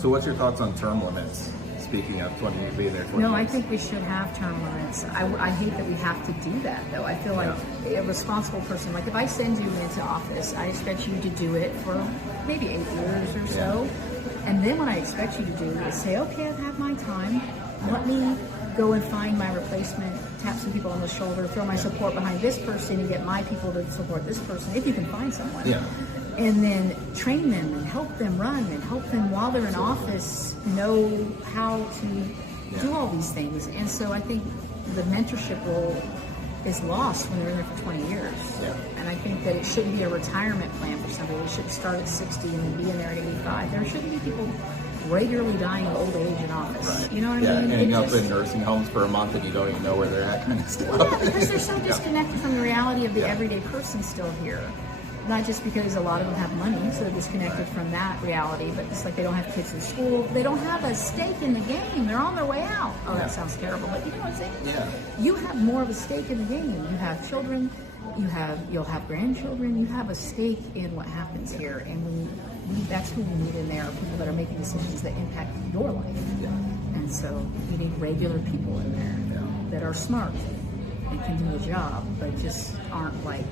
So what's your thoughts on term limits? Speaking of being there 20 No, I years. think we should have term limits. I hate that we have to do that, though. I feel like a responsible person, like if I send you into office, I expect you to do it for maybe 8 years or so. And then what I expect you to do is say, okay, I've had my time. Let me go and find my replacement, tap some people on the shoulder, throw my support behind this person and get my people to support this person, if you can find someone. Yeah. And then train them and help them run and help them while they're in office know how to do all these things. And so I think the mentorship role is lost when they're in there for 20 years. Yeah. And I think that it shouldn't be a retirement plan for somebody. It should start at 60 and then be in there at 85. There shouldn't be people regularly dying of old age in office. Right. You know what I Yeah, mean? ending It up just- in nursing homes for a month and you don't even know where they're at, kind of stuff. Well, yeah, because they're so disconnected from the reality of the everyday person still here. Not just because a lot of them have money, so they're disconnected from that reality, but it's like they don't have kids in school. They don't have a stake in the game. They're on their way out. Oh, that sounds terrible, but you know what I'm saying? Yeah. You have more of a stake in the game. You have children. You'll have grandchildren. You have a stake in what happens here, and that's who we need in there. People that are making decisions that impact your life. And so we need regular people in there that are smart and can do the job, but just aren't like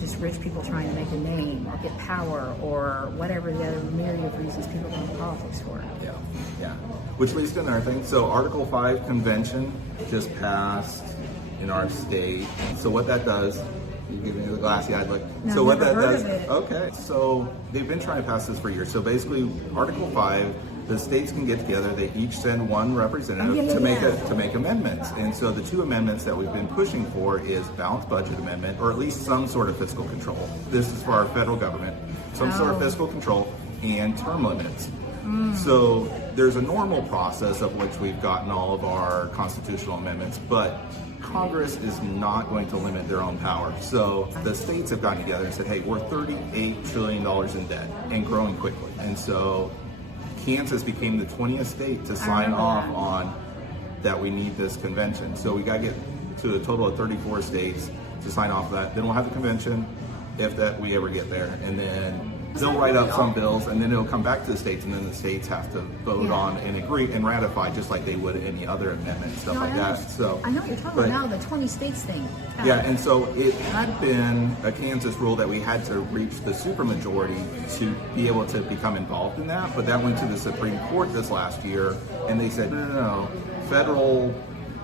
just rich people trying to make a name or get power or whatever the other myriad of reasons people go into politics for. Yeah. Which leads to another thing. So Article 5 convention just passed in our state. So what that does, you give me the glassy-eyed look. No, So what never that heard does, of it. okay. So they've been trying to pass this for years. So basically, Article 5, the states can get together. They each send one representative to make amendments. And so the two amendments that we've been pushing for is balanced budget amendment, or at least some sort of fiscal control. This is for our federal government. Some sort of fiscal control and term limits. So there's a normal process of which we've gotten all of our constitutional amendments, but Congress is not going to limit their own power. So the states have gotten together and said, hey, we're $38 trillion in debt and growing quickly. And so Kansas became the 20th state to sign off on that we need this convention. So we got to get to a total of 34 states to sign off that. Then we'll have the convention if that we ever get there. And then they'll write up some bills and then it'll come back to the states and then the states have to vote on and agree and ratify just like they would any other amendment and stuff like that. So I know what you're talking about now, the 20 states thing. yeah, and so it had been a Kansas rule that we had to reach the supermajority to be able to become involved in that, but that went to the Supreme Court this last year, and they said, no, federal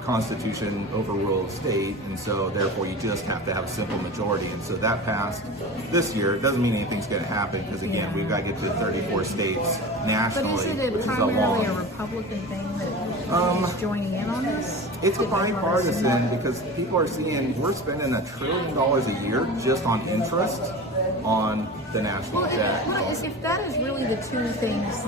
constitution overrules state, and so therefore you just have to have a simple majority, and so that passed this year. It doesn't mean anything's going to happen, because again, we've got to get to 34 states nationally, But isn't which it is primarily a Republican thing that is joining in on this? It's bipartisan because people are seeing we're spending $1 trillion a year just on interest on the national debt. If that is really the two things,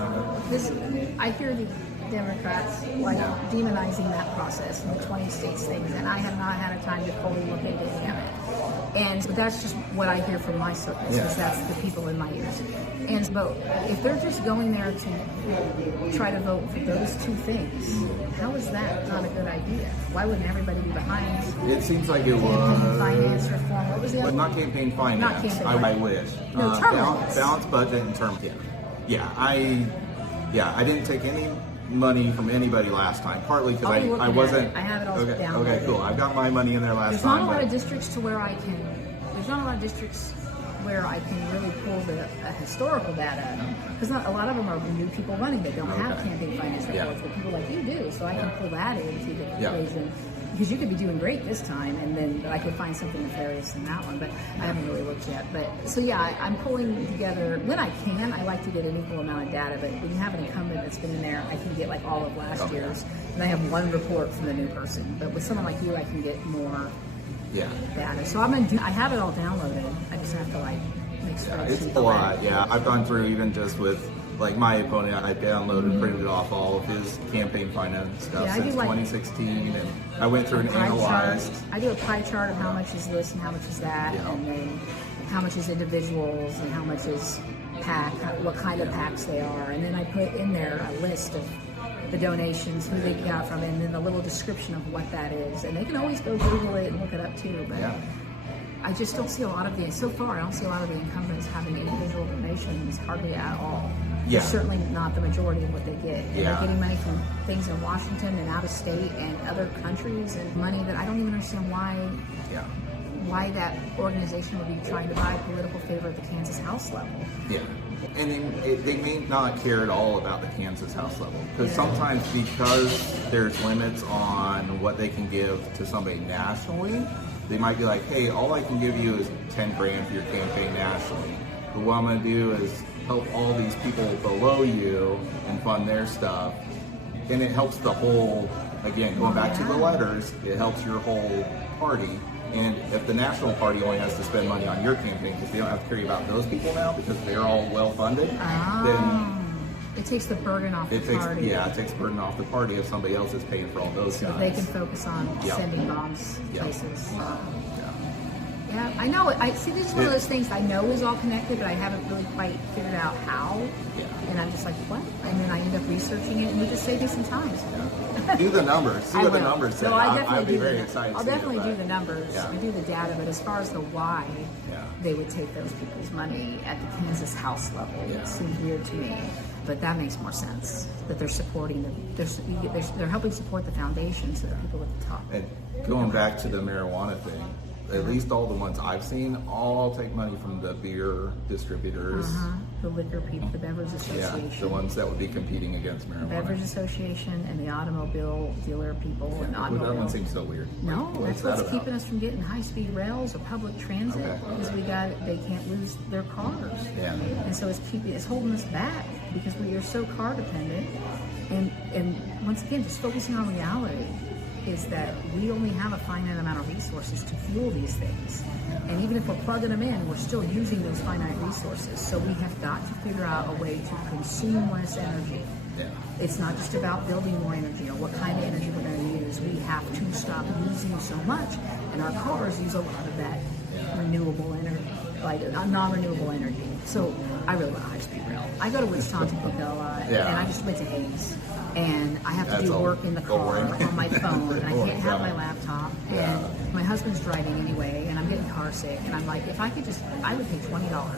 I hear the Democrats like demonizing that process and the 20 states things, and I have not had a time to fully look into any of it. And that's just what I hear from my circles, because that's the people in my ears. And but if they're just going there to try to vote for those two things, how is that not a good idea? Why wouldn't everybody be behind? It seems like it Campaign was finance reform. What was the but other? not campaign finance. Not campaign I finance. wish. No, term limits. Balanced budget and term. I didn't take any money from anybody last time. Partly because I wasn't. I have it all okay. downloaded. Okay, cool. I've got my money in there last There's time. not a lot but- of districts to where I can. There's not a lot of districts where I can really pull the historical data, because a lot of them are new people running that don't have campaign finance reports, but people like you do. So I can pull that into the equation, because you could be doing great this time, and then I could find something nefarious in that one. But I haven't really looked yet. But so I'm pulling together when I can. I like to get an equal amount of data, but when you have an incumbent that's been in there, I can get like all of last year's, and I have one report from the new person. But with someone like you, I can get more data. So I have it all downloaded. I just have to make spreadsheets. It's a lot. I've gone through even just with like my opponent. I downloaded, printed off all of his campaign finance stuff since 2016, and I went through and analyzed. I do a pie chart of how much is this and how much is that, and then how much is individuals and how much is PAC, what kind of PACs they are, and then I put in there a list of the donations, who they got from, and then a little description of what that is. And they can always go Google it and look it up too. But I just don't see a lot of so far, I don't see a lot of the incumbents having individual donations, hardly at all. Yeah. They're certainly not the majority of what they get. And Yeah. they're getting money from things in Washington and out of state and other countries, and money that I don't even understand Yeah. why that organization would be trying to buy political favor at the Kansas House level. Yeah. And then they may not care at all about the Kansas House level, because sometimes, because there's limits on what they can give to somebody nationally, they might be like, hey, all I can give you is 10 grand for your campaign nationally. But what I'm going to do is help all these people below you and fund their stuff. And it helps the whole, again, going back to the letters, it helps your whole party. And if the national party only has to spend money on your campaign because they don't have to carry about those people now because they're all well funded, then It takes the burden off the party. it takes burden off the party if somebody else is paying for all those So guys. they can focus on sending bombs Yep. places. Yeah, I know. I see. This is one of those things I know is all connected, but I haven't really quite figured out how. Yeah. And I'm just like, what? And then I end up researching it, and you just save me some time. Do the numbers. See I what the will. numbers say. No, I I'd definitely be do very the, excited. I'll to see definitely that. do the numbers Yeah. and do the data, but as far as the why Yeah. they would take those people's money at the Kansas House level, Yeah. it seems weird to me. But that makes more sense, that they're supporting they're helping support the foundation so that people at the top. And going back to the marijuana thing, at least all the ones I've seen all take money from the beer distributors. The liquor people, the Beverage Yeah, Association. the ones that would be competing against marijuana. Beverage Association and the automobile dealer people and That automobile. one seems so weird. No, Like, that's that what's about? keeping us from getting high-speed rails or public transit Okay. because they can't lose their cars. Yeah. And so it's holding us back because we are so car dependent. And once again, just focusing on reality is that we only have a finite amount of resources to fuel these things. And even if we're plugging them in, we're still using those finite resources. So we have got to figure out a way to consume less energy. Yeah. It's not just about building more energy or what kind of energy we're going to use. We have to stop using so much. And our cars use a lot of that renewable energy, like non-renewable energy. So I really want a high-speed rail. I go to Wichita, Topeka a lot, Yeah. and I just went to Hayes. And I have to That's do all work in the car boring. on my phone, and I Oh, can't have my God. laptop. Yeah. And my husband's driving anyway, and I'm getting car sick. And I'm like, if I could I would pay $20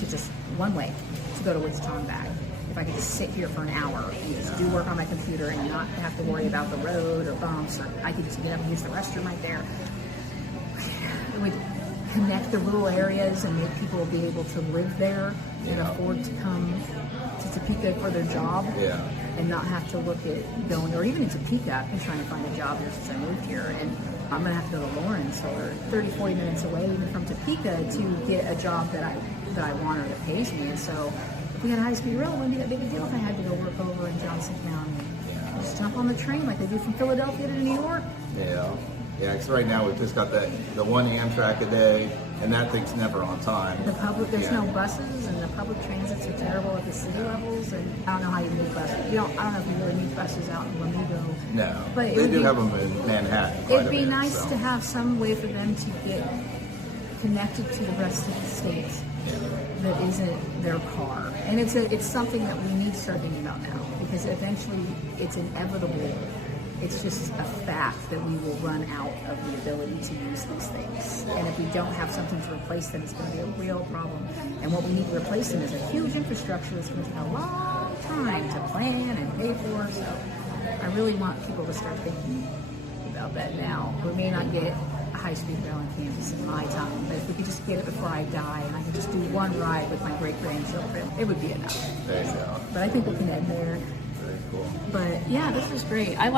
to just one way to go to Wichita and back. If I could just sit here for an hour and just do work on my computer and not have to worry about the road or bumps, or I could just get up and use the restroom right there. It would connect the rural areas and make people be able to live there and afford to come to Topeka for their job. Yeah. And not have to look at going, or even in Topeka. I've been trying to find a job here since I moved here, and I'm going to have to go to Lawrence or 30, 40 minutes away even from Topeka to get a job that I want or that pays me. And so if we had a high-speed rail, it wouldn't be that big a deal if I had to go work over in Johnson County. Just jump on the train like they do from Philadelphia to New York. Yeah. Yeah, because right now we've just got the one Amtrak a day, and that thing's never on time. There's no buses, and the public transits are terrible at the city levels, and I don't know how you need buses. I don't know if you really need buses out in Wamego. No, But it they would do be- have them in Manhattan. quite It'd a be bit, nice so. to have some way for them to get connected to the rest of the states that isn't their car. And it's something that we need to start thinking about now, because eventually it's inevitable. It's just a fact that we will run out of the ability to use these things. And if we don't have something to replace them, it's going to be a real problem. And what we need to replace them is a huge infrastructure that's going to take a long time to plan and pay for. So I really want people to start thinking about that now. We may not get a high-speed rail in Kansas in my time, but if we could just get it before I die and I could just do one ride with my great-grandchildren, it would be enough. There you go. But I think we can end there. Very cool. But yeah, this was great. I